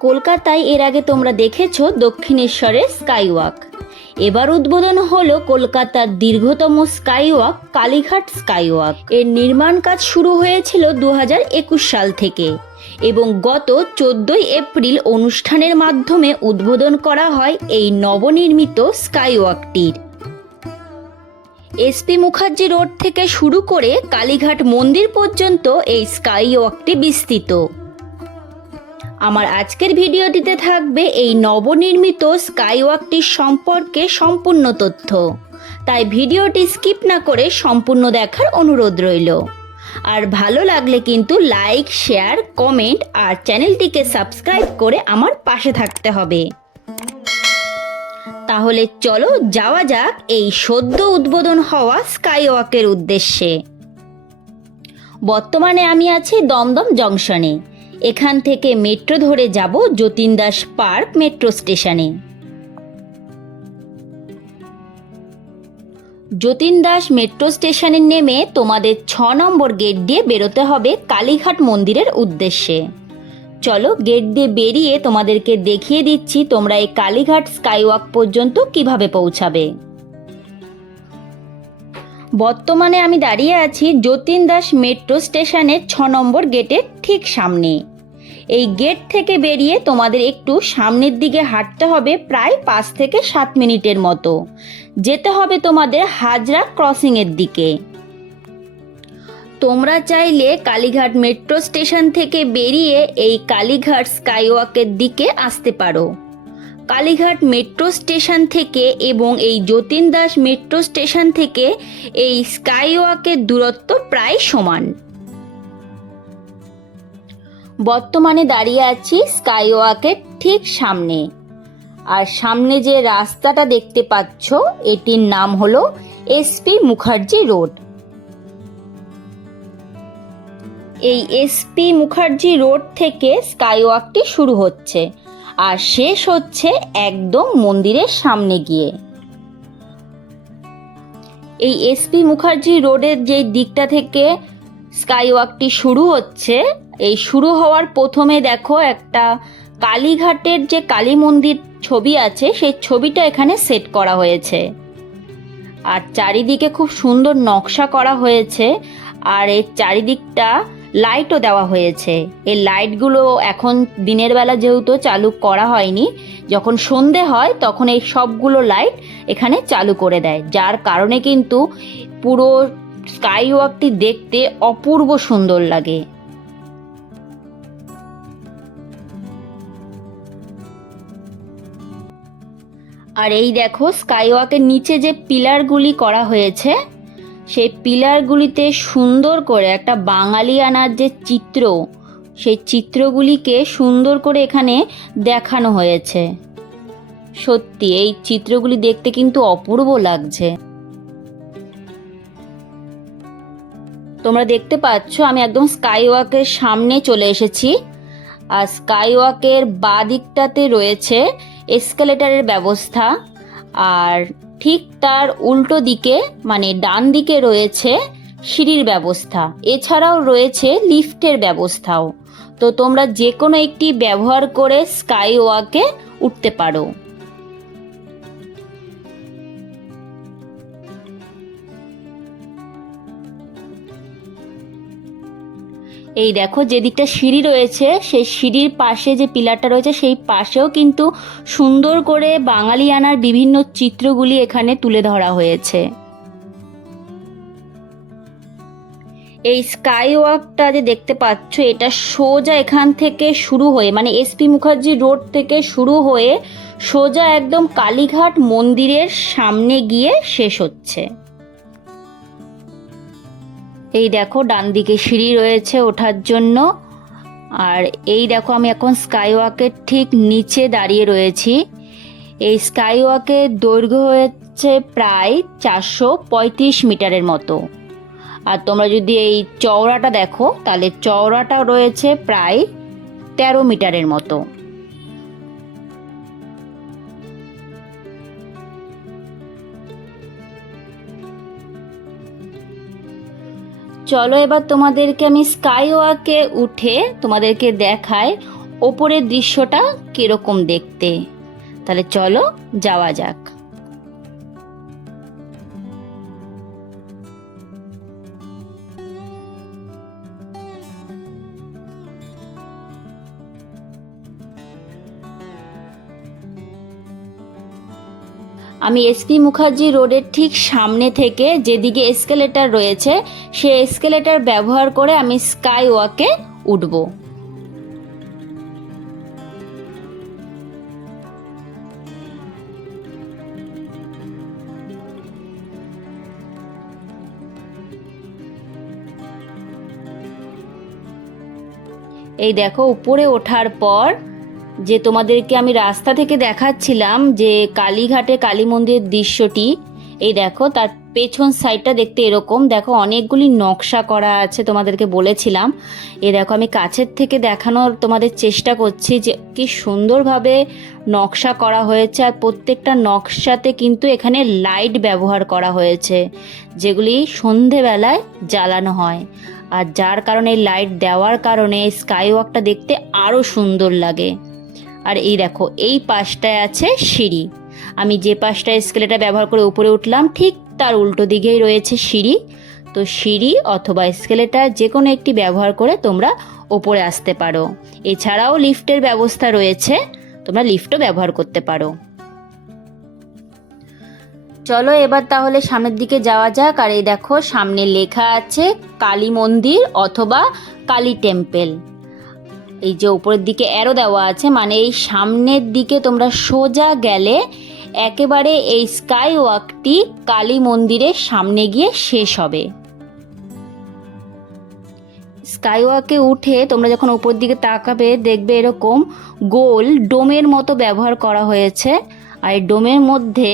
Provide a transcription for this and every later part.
কলকাতায় এর আগে তোমরা দেখেছো দক্ষিণেশ্বরের স্কাইওয়াক। এবার উদ্বোধন হলো কলকাতার দীর্ঘতম স্কাইওয়াক কালীঘাট স্কাইওয়াক। এর নির্মাণ কাজ শুরু হয়েছিল 2021 সাল থেকে এবং গত 14 এপ্রিল অনুষ্ঠানের মাধ্যমে উদ্বোধন করা হয় এই নবনির্মিত স্কাইওয়াকটির। এসপি মুখার্জি রোড থেকে শুরু করে কালীঘাট মন্দির পর্যন্ত এই স্কাইওয়াকটি বিস্তৃত। আমার আজকের ভিডিওটিতে থাকবে এই নবনির্মিত স্কাইওয়াকটির সম্পর্কে সম্পূর্ণ তথ্য, তাই ভিডিওটি স্কিপ না করে সম্পূর্ণ দেখার অনুরোধ রইল। আর ভালো লাগলে কিন্তু লাইক, শেয়ার, কমেন্ট আর চ্যানেলটিকে সাবস্ক্রাইব করে আমার পাশে থাকতে হবে। তাহলে চলো যাওয়া যাক এই সদ্য উদ্বোধন হওয়া স্কাইওয়াকের উদ্দেশ্যে। বর্তমানে আমি আছি দমদম জংশনে। এখান থেকে মেট্রো ধরে যাব যতীন দাস পার্ক মেট্রো স্টেশনে। যতীন দাস মেট্রো স্টেশনে নেমে তোমাদের 6 নম্বর গেট দিয়ে বেরোতে হবে কালীঘাট মন্দিরের উদ্দেশ্যে। চলো গেট দিয়ে বেরিয়ে তোমাদেরকে দেখিয়ে দিচ্ছি তোমরা এই কালীঘাট স্কাইওয়াক পর্যন্ত কিভাবে পৌঁছাবে। বর্তমানে আমি দাঁড়িয়ে আছি যতীন দাস মেট্রো স্টেশনের 6 নম্বর গেটের ঠিক সামনে। এই গেট থেকে বেরিয়ে তোমাদের একটু সামনের দিকে হাঁটতে হবে প্রায় 5 থেকে 7 মিনিটের মতো। যেতে হবে তোমাদের হাজরা ক্রসিংয়ের দিকে। তোমরা চাইলে কালীঘাট মেট্রো স্টেশন থেকে বেরিয়ে এই কালীঘাট স্কাইওয়াকের দিকে আসতে পারো। কালীঘাট মেট্রো স্টেশন থেকে এবং এই যতীন দাস মেট্রো স্টেশন থেকে এই স্কাইওয়াকের দূরত্ব প্রায় সমান। বর্তমানে দাঁড়িয়ে আছি স্কাইওয়াকের ঠিক সামনে। আর সামনে যে রাস্তাটা দেখতে পাচ্ছ এটির নাম হলো এসপি মুখার্জি রোড। এই এসপি মুখার্জি রোড থেকে স্কাইওয়াকটি শুরু হচ্ছে আর শেষ হচ্ছে একদম মন্দিরের সামনে গিয়ে। এই এসপি মুখার্জি রোডের যে দিকটা থেকে স্কাইওয়াকটি শুরু হচ্ছে, এই শুরু হওয়ার প্রথমে দেখো একটা কালীঘাটের যে কালী মন্দির ছবি আছে সেই ছবিটা এখানে সেট করা হয়েছে। আর চারিদিকে খুব সুন্দর নকশা করা হয়েছে আর এর চারিদিকটা লাইটও দেওয়া হয়েছে। এই লাইটগুলো এখন দিনের বেলা যেহেতু চালু করা হয়নি, যখন সন্ধে হয় তখন এই সবগুলো লাইট এখানে চালু করে দেয়, যার কারণে কিন্তু পুরো স্কাইওয়াকটি দেখতে অপূর্ব সুন্দর লাগে। আর এই দেখো স্কাইওয়াকের নিচে যে পিলারগুলি করা হয়েছে সেই পিলারগুলিতে সুন্দর করে একটা বাঙালিয়ানার যে চিত্র, সেই চিত্রগুলিকে সুন্দর করে এখানে দেখানো হয়েছে। সত্যি এই চিত্রগুলি দেখতে কিন্তু অপূর্ব লাগছে। তোমরা দেখতে পাচ্ছ আমি একদম স্কাইওয়াকের সামনে চলে এসেছি। আর স্কাইওয়াকের বাঁ দিকটাতে রয়েছে এসকেলেটরের ব্যবস্থা আর ঠিক তার উল্টো দিকে মানে ডান দিকে রয়েছে সিঁড়ির ব্যবস্থা। এছাড়াও রয়েছে লিফটের ব্যবস্থাও। তো তোমরা যে কোনো একটি ব্যবহার করে স্কাইওয়াকে উঠতে পারো। এই দেখো যেদিকটা সিঁড়ি রয়েছে সেই সিঁড়ির পাশে যে পিলারটা রয়েছে সেই পাশেও কিন্তু সুন্দর করে বাঙালিয়ানার বিভিন্ন চিত্রগুলি এখানে তুলে ধরা হয়েছে। এই স্কাইওয়াকটা যে দেখতে পাচ্ছ এটা সোজা এখান থেকে শুরু হয়ে মানে এসপি মুখার্জি রোড থেকে শুরু হয়ে সোজা একদম কালীঘাট মন্দিরের সামনে গিয়ে শেষ হচ্ছে। এই দেখো ডান দিকে সিঁড়ি রয়েছে ওঠার জন্য। আর এই দেখো আমি এখন স্কাইওয়াকের ঠিক নিচে দাঁড়িয়ে রয়েছি। এই স্কাইওয়াকের দৈর্ঘ্য হচ্ছে প্রায় 435 মিটারের মতো। আর তোমরা যদি এই চওড়াটা দেখো তাহলে চওড়াটা রয়েছে প্রায় 13 মিটারের মতো। চলো এবার তোমাদেরকে আমি স্কাইওয়াকে উঠে তোমাদেরকে দেখাই ওপরের দৃশ্যটা কিরকম দেখতে। তাহলে চলো যাওয়া যাক। আমি এসপি মুখার্জি রোডের ঠিক সামনে থেকে যেদিকে এসকেলেটর রয়েছে সেই এসকেলেটর ব্যবহার করে আমি স্কাই ওয়াকে উঠব। এই দেখো, উপরে ওঠার পর যে তোমাদেরকে আমি রাস্তা থেকে দেখাচ্ছিলাম যে কালীঘাটে কালী মন্দিরের দৃশ্যটি, এই দেখো তার পেছন সাইডটা দেখতে এরকম। দেখো অনেকগুলি নকশা করা আছে, তোমাদেরকে বলেছিলাম। এই দেখো আমি কাছের থেকে দেখানোর তোমাদের চেষ্টা করছি যে কি সুন্দরভাবে নকশা করা হয়েছে। আর প্রত্যেকটা নকশাতে কিন্তু এখানে লাইট ব্যবহার করা হয়েছে, যেগুলি সন্ধেবেলায় জ্বালানো হয়। আর যার কারণে লাইট দেওয়ার কারণে স্কাই ওয়াকটা দেখতে আরও সুন্দর লাগে। আর এই দেখো এই পাশটায় আছে সিঁড়ি। আমি যে পাশটা এসকেলেটর ব্যবহার করে উপরে উঠলাম ঠিক তার উল্টো দিকেই রয়েছে সিঁড়ি। তো সিঁড়ি অথবা এসকেলেটর যে কোনো একটি ব্যবহার করে তোমরা ওপরে আসতে পারো। এছাড়াও লিফটের ব্যবস্থা রয়েছে, তোমরা লিফটও ব্যবহার করতে পারো। চলো এবার তাহলে সামনের দিকে যাওয়া যাক। আর এই দেখো সামনে লেখা আছে কালী মন্দির অথবা কালী টেম্পল। এই যে উপরের দিকে অ্যারো দেওয়া আছে, মানে এই সামনের দিকে তোমরা সোজা গেলে একেবারে এই স্কাই ওয়াকটি কালী মন্দিরের সামনে গিয়ে শেষ হবে। স্কাই ওয়াকে উঠে তোমরা যখন উপর দিকে তাকাবে দেখবে এরকম গোল ডোমের মতো ব্যবহার করা হয়েছে। আর এই ডোমের মধ্যে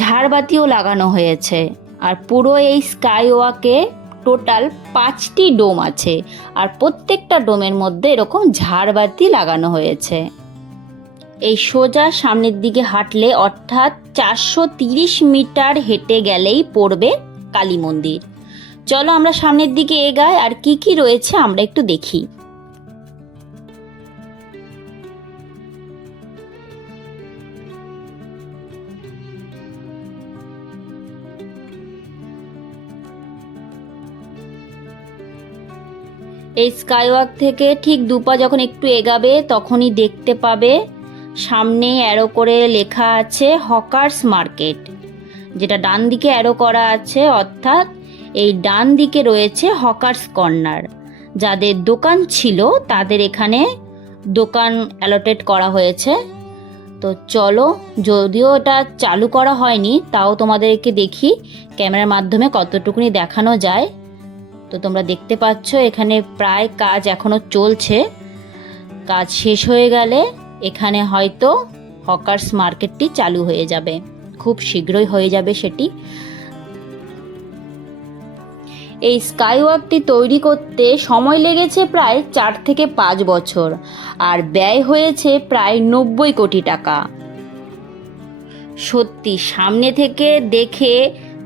ঝাড়বাতিও লাগানো হয়েছে। আর পুরো এই স্কাই ওয়াকে টোটাল 5টি ডোম আছে, আর প্রত্যেকটা ডোমের মধ্যে এরকম ঝাড়বাতি লাগানো হয়েছে। এই সোজা সামনের দিকে হাঁটলে অর্থাৎ 430 মিটার হেঁটে গেলেই পড়বে কালী মন্দির। চলো আমরা সামনের দিকে এগাই, আর কি কি রয়েছে আমরা একটু দেখি। এই স্কাইওয়াক থেকে ঠিক দুপা যখন একটু এগাবে তখনই দেখতে পাবে সামনে অ্যারো করে লেখা আছে হকার্স মার্কেট, যেটা ডান দিকে অ্যারো করা আছে, অর্থাৎ এই ডান দিকে রয়েছে হকার্স কর্নার। যাদের দোকান ছিল তাদের এখানে দোকান অ্যালোটেড করা হয়েছে। তো চলো, যদিও এটা চালু করা হয়নি তাও তোমাদেরকে দেখি ক্যামেরার মাধ্যমে কতটুকুনি দেখানো যায়। তো তোমরা দেখতে পাচ্ছ এখানে প্রায় কাজ এখনো চলছে। কাজ শেষ হয়ে গেলে এখানে হয়তো হকার্স মার্কেটটি চালু হয়ে যাবে, খুব শীঘ্রই হয়ে যাবে সেটি। এই স্কাইওয়াকটি তৈরি করতে সময় লেগেছে প্রায় 4 থেকে 5 বছর, আর ব্যয় হয়েছে প্রায় 90 কোটি টাকা। সত্যি সামনে থেকে দেখে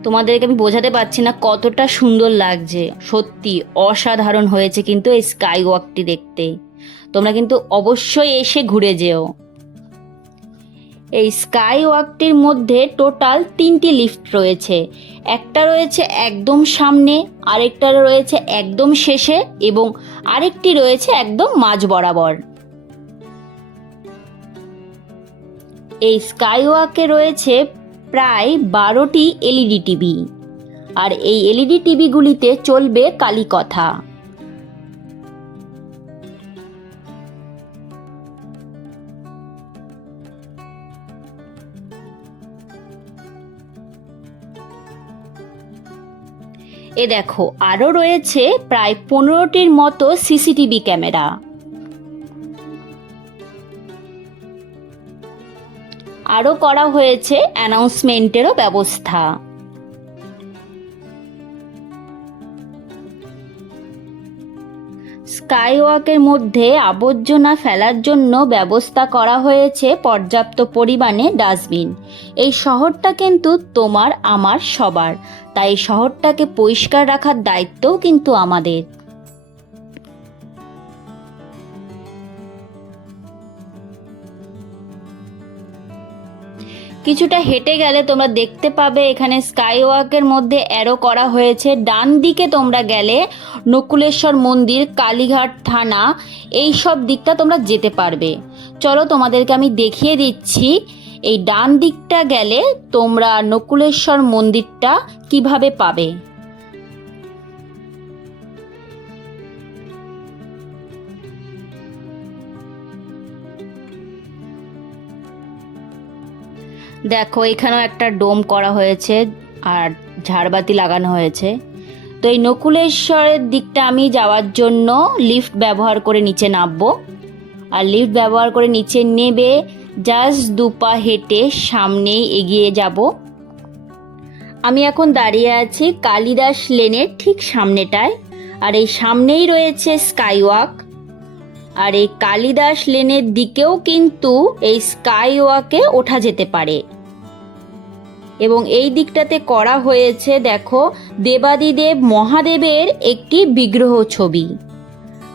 তোমাদেরকে আমি বোঝাতে পারছি না কতটা সুন্দর লাগছে। সত্যি অসাধারণ হয়েছে কিন্তু এই স্কাই ওয়াকটি দেখতে। তোমরা কিন্তু অবশ্যই এসে ঘুরে যেও। এই স্কাই ওয়াকটির মধ্যে টোটাল 3টি লিফট রয়েছে। একটা রয়েছে একদম সামনে, আরেকটা রয়েছে একদম শেষে, এবং আরেকটি রয়েছে একদম মাঝ বরাবর। এই স্কাই ওয়াকে রয়েছে প্রায় 12টি এলইডি টিভি, আর এই এলইডি টিভিগুলিতে চলবে কালীকথা। এ দেখো আরও রয়েছে প্রায় 15টির মতো সিসিটিভি ক্যামেরা। আরও করা হয়েছে অ্যানাউন্সমেন্টেরও ব্যবস্থা। স্কাইওয়াকের মধ্যে আবর্জনা ফেলার জন্য ব্যবস্থা করা হয়েছে পর্যাপ্ত পরিমাণে ডাস্টবিন। এই শহরটা কিন্তু তোমার আমার সবার, তাই শহরটাকে পরিষ্কার রাখার দায়িত্বও কিন্তু আমাদের। কিছুটা হেঁটে গেলে তোমরা দেখতে পাবে এখানে স্কাই ওয়াকের মধ্যে অ্যারো করা হয়েছে। ডান দিকে তোমরা গেলে নকুলেশ্বর মন্দির, কালীঘাট থানা, এই সব দিকটা তোমরা যেতে পারবে। চলো তোমাদেরকে আমি দেখিয়ে দিচ্ছি এই ডান দিকটা গেলে তোমরা নকুলেশ্বর মন্দিরটা কিভাবে পাবে। দেখো এখানেও একটা ডোম করা হয়েছে আর ঝাড়বাতি লাগানো হয়েছে। তো এই নকুলেশ্বরের দিকটা আমি যাওয়ার জন্য লিফট ব্যবহার করে নিচে নামবো। আর লিফট ব্যবহার করে নিচে নেবে জাস্ট 2 পা হেঁটে সামনেই এগিয়ে যাব। আমি এখন দাঁড়িয়ে আছি কালিদাস লেনের ঠিক সামনেটায়। আর এই সামনেই রয়েছে স্কাই ওয়াক। আর এই কালিদাস লেনের দিকেও কিন্তু এই স্কাই ওয়াকে ওঠা যেতে পারে। এবং এই দিকটাতে করা হয়েছে দেখো দেবাদিদেব মহাদেবের একটি বিগ্রহ ছবি।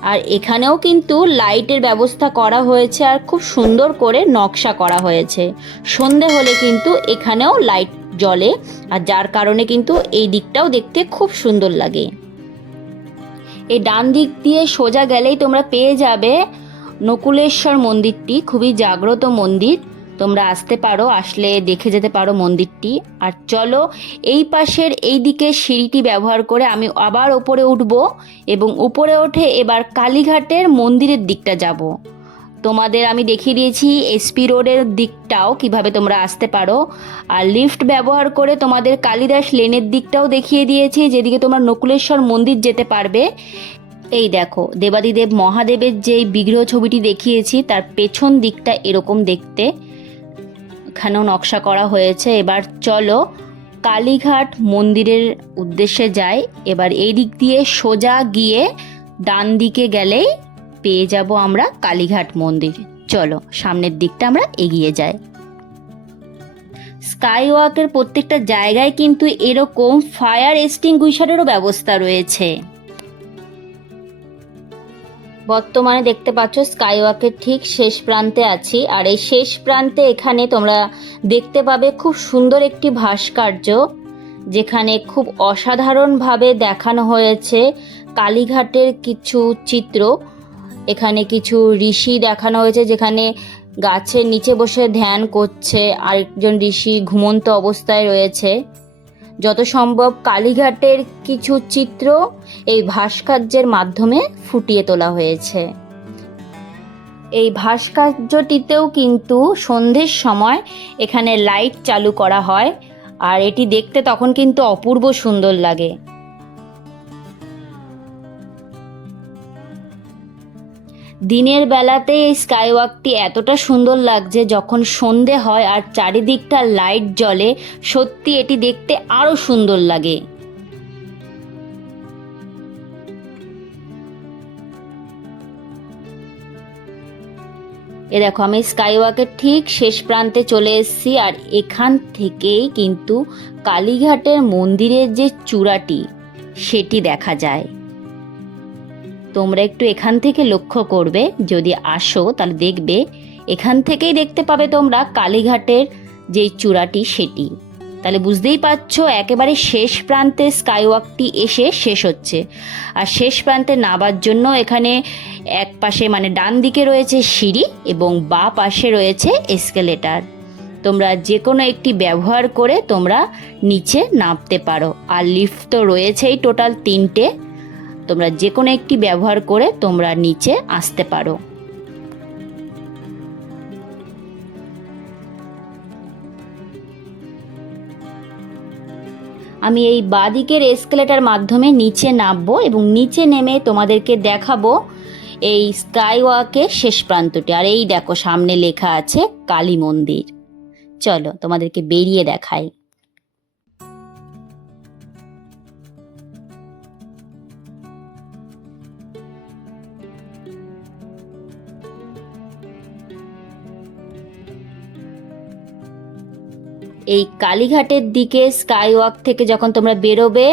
আর এখানেও কিন্তু লাইটের ব্যবস্থা করা হয়েছে আর খুব সুন্দর করে নকশা করা হয়েছে। সন্ধে হলে কিন্তু এখানেও লাইট জ্বলে, আর যার কারণে কিন্তু এই দিকটাও দেখতে খুব সুন্দর লাগে। এই ডান দিক দিয়ে সোজা গেলেই তোমরা পেয়ে যাবে নকুলেশ্বর মন্দিরটি। খুবই জাগ্রত মন্দির, তোমরা আসতে পারো, আসলে দেখে যেতে পারো মন্দিরটি। আর চলো এই পাশের এই দিকে সিঁড়িটি ব্যবহার করে আমি আবার ওপরে উঠব এবং উপরে উঠে এবার কালীঘাটের মন্দিরের দিকটা যাব। তোমাদের আমি দেখিয়ে দিয়েছি এসপি রোডের দিকটাও কিভাবে তোমরা আসতে পারো। আর লিফট ব্যবহার করে তোমাদের কালিদাস লেনের দিকটাও দেখিয়ে দিয়েছি, যেদিকে তোমরা নকুলেশ্বর মন্দির যেতে পারবে। এই দেখো দেবাদিদেব মহাদেবের যে বিগ্রহ ছবিটি দেখিয়েছি তার পেছন দিকটা এরকম দেখতে, এখানেও নকশা করা হয়েছে। এবার চলো কালীঘাট মন্দিরের উদ্দেশ্যে যাই। এবার এই দিক দিয়ে সোজা গিয়ে ডান দিকে গেলেই পেয়ে যাব আমরা কালীঘাট মন্দির। চলো সামনের দিকটা আমরা এগিয়ে যাই। স্কাই ওয়াকের প্রত্যেকটা জায়গায় কিন্তু এরকম ফায়ার এক্সটিংগুইশারেরও ব্যবস্থা রয়েছে। বর্তমানে দেখতে পাচ্ছ স্কাই ওয়াকের ঠিক শেষ প্রান্তে আছি। আর এই শেষ প্রান্তে এখানে তোমরা দেখতে পাবে খুব সুন্দর একটি ভাস্কর্য, যেখানে খুব অসাধারণভাবে দেখানো হয়েছে কালীঘাটের কিছু চিত্র। এখানে কিছু ঋষি দেখানো হয়েছে, যেখানে গাছের নিচে বসে ধ্যান করছে, আরেকজন ঋষি ঘুমন্ত অবস্থায় রয়েছে। যত সম্ভব কালীঘাটের কিছু চিত্র এই ভাস্কর্যের মাধ্যমে ফুটিয়ে তোলা হয়েছে। এই ভাস্কর্যটিতেও কিন্তু সন্ধ্যের সময় এখানে লাইট চালু করা হয়, আর এটি দেখতে তখন কিন্তু অপূর্ব সুন্দর লাগে। দিনের বেলাতে এই স্কাই ওয়াকটি এতটা সুন্দর লাগছে, যখন সন্ধে হয় আর চারিদিকটা লাইট জ্বলে সত্যি এটি দেখতে আরো সুন্দর লাগে। দেখো আমি স্কাই ওয়াকের ঠিক শেষ প্রান্তে চলে এসেছি। আর এখান থেকেই কিন্তু কালীঘাটের মন্দিরের যে চূড়াটি সেটি দেখা যায়। তোমরা একটু এখান থেকে লক্ষ্য করবে, যদি আসো তাহলে দেখবে এখান থেকেই দেখতে পাবে তোমরা কালীঘাটের যেই চূড়াটি সেটি। তাহলে বুঝতেই পারছো একেবারে শেষ প্রান্তে স্কাই ওয়াকটি এসে শেষ হচ্ছে। আর শেষ প্রান্তে নামার জন্য এখানে এক পাশে মানে ডান দিকে রয়েছে সিঁড়ি এবং বাঁ পাশে রয়েছে এসকেলেটার। তোমরা যে কোনো একটি ব্যবহার করে তোমরা নিচে নামতে পারো। আর লিফট তো রয়েছেই টোটাল 3টে, তোমরা যে কোনো একটি ব্যবহার করে তোমরা নিচে আসতে পারো। আমি এই বাঁদিকের এসকেলেটার মাধ্যমে নিচে নামবো এবং নিচে নেমে তোমাদেরকে দেখাবো এই স্কাই ওয়াকের শেষ প্রান্তটি। আর এই দেখো সামনে লেখা আছে কালী মন্দির। চলো তোমাদেরকে বেরিয়ে দেখাই। এই কালীঘাটের দিকে স্কাই ওয়াক থেকে যখন তোমরা বেরোবে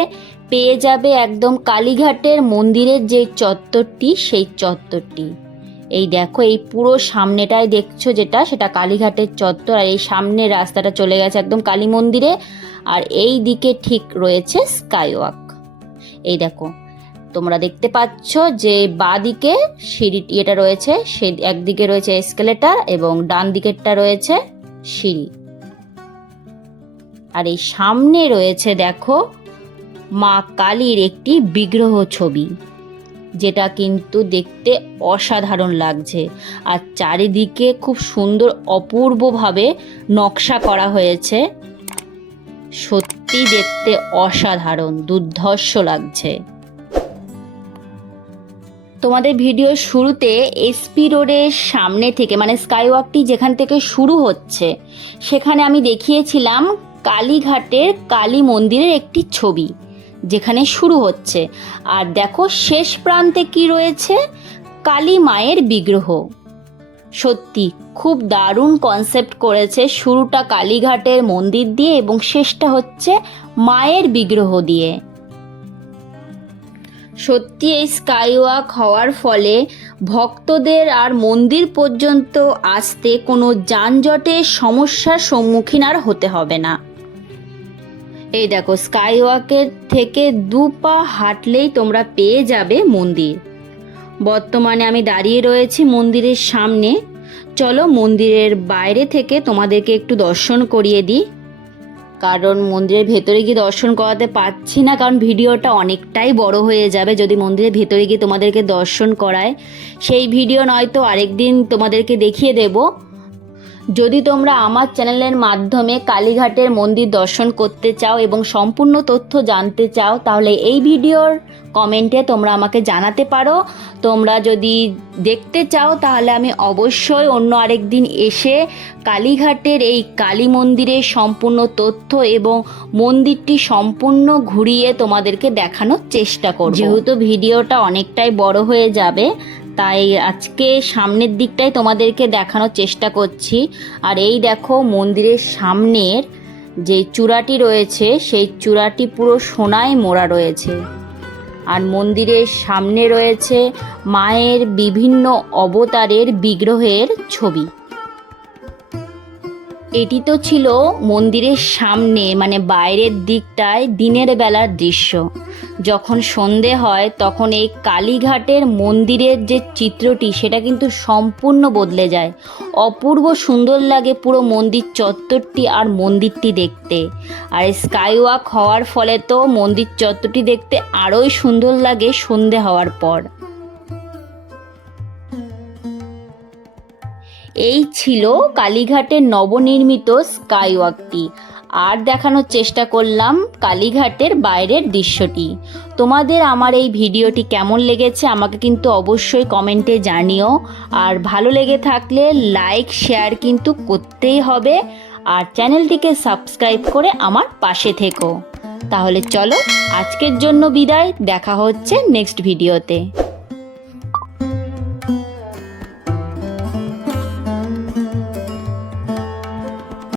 পেয়ে যাবে একদম কালীঘাটের মন্দিরের যে চত্বরটি, সেই চত্বরটি। এই দেখো, এই পুরো সামনেটায় দেখছো যেটা, সেটা কালীঘাটের চত্বর। আর এই সামনের রাস্তাটা চলে গেছে একদম কালী মন্দিরে, আর এই দিকে ঠিক রয়েছে স্কাইওয়াক। এই দেখো, তোমরা দেখতে পাচ্ছ যে বাঁ দিকে সিঁড়ি এটা রয়েছে, সেই একদিকে রয়েছে এসকেলেটার এবং ডান দিকেরটা রয়েছে সিঁড়ি। আর এই সামনে রয়েছে দেখো মা কালীর একটি বিগ্রহ ছবি, যেটা কিন্তু দেখতে অসাধারণ লাগছে। আর চারিদিকে খুব সুন্দর অপূর্বভাবে নকশা করা হয়েছে, সত্যি দেখতে অসাধারণ, দুর্ধর্ষ লাগছে। তোমাদের ভিডিওর শুরুতে এসপি রোডের সামনে থেকে, মানে স্কাইওয়াকটি যেখান থেকে শুরু হচ্ছে, সেখানে আমি দেখিয়েছিলাম কালীঘাটের কালী মন্দিরের একটি ছবি যেখানে শুরু হচ্ছে। আর দেখো শেষ প্রান্তে কি রয়েছে, কালী মায়ের বিগ্রহ। সত্যি খুব দারুণ কনসেপ্ট করেছে, শুরুটা কালীঘাটের মন্দির দিয়ে এবং শেষটা হচ্ছে মায়ের বিগ্রহ দিয়ে। সত্যি এই স্কাইওয়াক হওয়ার ফলে ভক্তদের আর মন্দির পর্যন্ত আসতে কোনো যানজটের সমস্যার সম্মুখীন আর হতে হবে না। এই দেখো, স্কাইওয়াকের থেকে 2 পা হাঁটলেই তোমরা পেয়ে যাবে মন্দির। বর্তমানে আমি দাঁড়িয়ে রয়েছি মন্দিরের সামনে। চলো মন্দিরের বাইরে থেকে তোমাদেরকে একটু দর্শন করিয়ে দিই, কারণ মন্দিরের ভেতরে গিয়ে দর্শন করাতে পারছি না, কারণ ভিডিওটা অনেকটাই বড় হয়ে যাবে যদি মন্দিরের ভেতরে গিয়ে তোমাদেরকে দর্শন করায়। সেই ভিডিও নয়তো আরেকদিন তোমাদেরকে দেখিয়ে দেব। যদি তোমরা আমার চ্যানেলের মাধ্যমে কালীঘাটের মন্দির দর্শন করতে চাও এবং সম্পূর্ণ তথ্য জানতে চাও, তাহলে এই ভিডিওর কমেন্টে তোমরা আমাকে জানাতে পারো। তোমরা যদি দেখতে চাও তাহলে আমি অবশ্যই অন্য আরেকদিন এসে কালীঘাটের এই কালী মন্দিরের সম্পূর্ণ তথ্য এবং মন্দিরটি সম্পূর্ণ ঘুরিয়ে তোমাদেরকে দেখানোর চেষ্টা করব। যেহেতু ভিডিওটা অনেকটাই বড় হয়ে যাবে, তাই আজকে সামনের দিকটাই তোমাদেরকে দেখানোর চেষ্টা করছি। আর এই দেখো, মন্দিরের সামনের যে চূড়াটি রয়েছে সেই চূড়াটি পুরো সোনায় মোড়া রয়েছে। আর মন্দিরের সামনে রয়েছে মায়ের বিভিন্ন অবতারের বিগ্রহের ছবি। এটি তো ছিল মন্দিরের সামনে, মানে বাইরের দিকটায় দিনের বেলার দৃশ্য। যখন সন্ধে হয় তখন এই কালীঘাটের মন্দিরের যে চিত্রটি সেটা কিন্তু সম্পূর্ণ বদলে যায়। অপূর্ব সুন্দর লাগে পুরো মন্দির চত্বরটি আর মন্দিরটি দেখতে। আর স্কাইওয়াক হওয়ার ফলে তো মন্দির চত্বরটি দেখতে আরোই সুন্দর লাগে সন্ধে হওয়ার পর। এই ছিল কালীঘাটের নবনির্মিত স্কাইওয়াকটি। আর দেখানোর চেষ্টা করলাম কালীঘাটের বাইরের দৃশ্যটি। তোমাদের আমার এই ভিডিওটি কেমন লেগেছে আমাকে কিন্তু অবশ্যই কমেন্টে জানিও। আর ভালো লেগে থাকলে লাইক শেয়ার কিন্তু করতেই হবে, আর চ্যানেলটিকে সাবস্ক্রাইব করে আমার পাশে থেকো। তাহলে চলো আজকের জন্য বিদায়, দেখা হচ্ছে নেক্সট ভিডিওতে।